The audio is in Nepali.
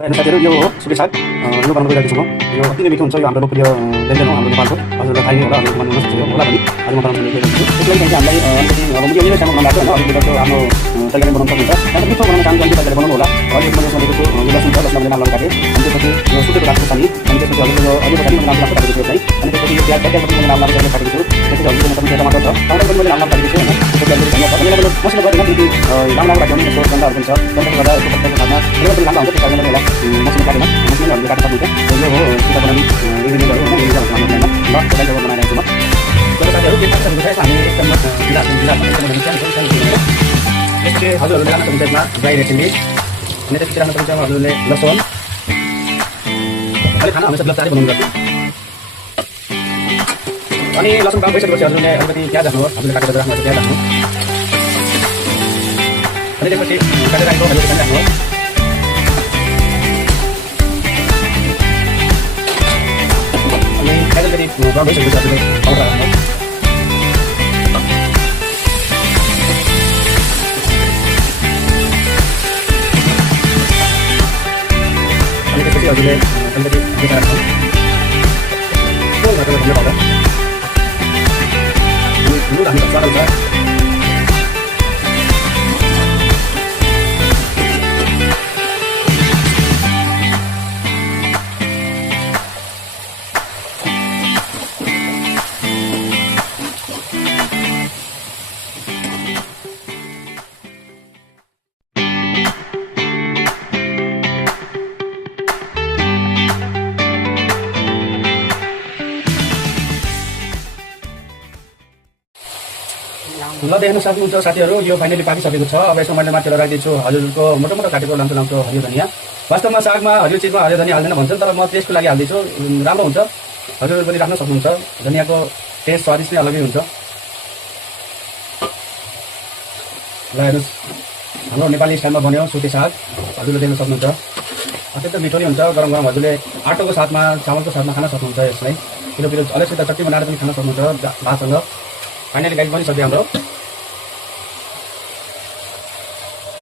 होइन साथीहरू यो हो सुके साग यो बनाउनु गइरहेको छु म यो अति नै मिठो हुन्छ यो हाम्रो लोकप्रिय व्यञ्जन हो हाम्रो नेपालको हजुरलाई थाहा नै होला हजुरको मन सक्छ होला पनि आज म बनाउनु गइरहेको छु त्यसलाई चाहिँ हामीलाई अलिकति अब यो यही सामान बनाउनु भएको होइन अलिकति आफ्नो तरिकाले बनाउनु सक्नुहुन्छ त्यहाँ मिठो बनाउन चाहनुहुन्छ भने तरिकाले बनाउनु होला अहिले मैले यसमा दिएको छु यो लसुन छ लसुन मैले नाम काटेँ अनि त्यसपछि यो सुकेको राखेको छ नि अनि त्यसपछि हजुरको यो अहिले पनि मैले नाम काटेको छु है अनि त्यसपछि यो प्याज पनि मैले नाम काटेको छु त्यसपछि हजुरको तपाईँ टमाटर छ टमाटर पनि मैले नाम काटेको छु होइन त्यसपछि धनिया छ मैले मसला गरेन किनकि राम्रो राख्यो भने यसो गन्धाहरू पनि छ त्यसले गर्दा यसको पत्ताको खाना यो पनि राम्रो हुन्छ त्यस कारणले मैले मसला काटेन मसलाहरूले काट्न सक्नुहुन्छ यो हो सुक्खा बनाउने इन्ग्रिडियन्टहरू होइन यो हाम्रो खानामा ल त्यसलाई जब बनाइरहेको छु म तर साथीहरू के थाहा छ हामी एकदम त्यसपछि हजुरहरूले राख्न सक्नुहुन्छ यसमा ड्राई रेसिपी अनि त्यसपछि राख्न सक्नुहुन्छ हजुरले लसुन अहिले खाना हमेसा बेला चारै बनाउनु गर्छु अनि लसुन ब्राउन भइसकेपछि हजुरले अलिकति प्याज राख्नुहोस् हजुरले काटेर राख्नुहोस् प्याज राख्नु अनि त्यसपछि काटेर राखेको हजुरले पनि राख्नुहोस् अनि अलिकति ब्राउन भइसकेपछि हजुरले टमाटर राख्नुहोस् अनि त्यसपछि हजुरले अलिकति जेठा राख्नुहोस् धनिया पाउडर लुन राख्नु स्वाद अनुसार ल देख्न सक्नुहुन्छ साथीहरू यो फाइनली पाकिसकेको छ अब यसमा मैले माथिबाट राखिदिन्छु हजुरको मोटो मोटो काटेको लाम्चो हरियो धनिया वास्तवमा सागमा हरियो चिजमा हरियो धनिया हाल्दैन भन्छन् तर म टेस्टको लागि हाल्दैछु राम्रो हुन्छ हजुरहरू पनि राख्न सक्नुहुन्छ धनियाको टेस्ट स्वादिष्ट नै अलगै हुन्छ ल हेर्नुहोस् हाम्रो नेपाली स्टाइलमा बन्यो सुके साग हजुरले देख्न सक्नुहुन्छ अत्यन्तै मिठो नै हुन्छ गरम गरम हजुरले आटोको साथमा चामलको साथमा खान सक्नुहुन्छ यसलाई पिरो पिरो अलिकति चट्नी बनाएर पनि खान सक्नुहुन्छ भातसँग फाइनली गाइड पनि सक्यो हाम्रो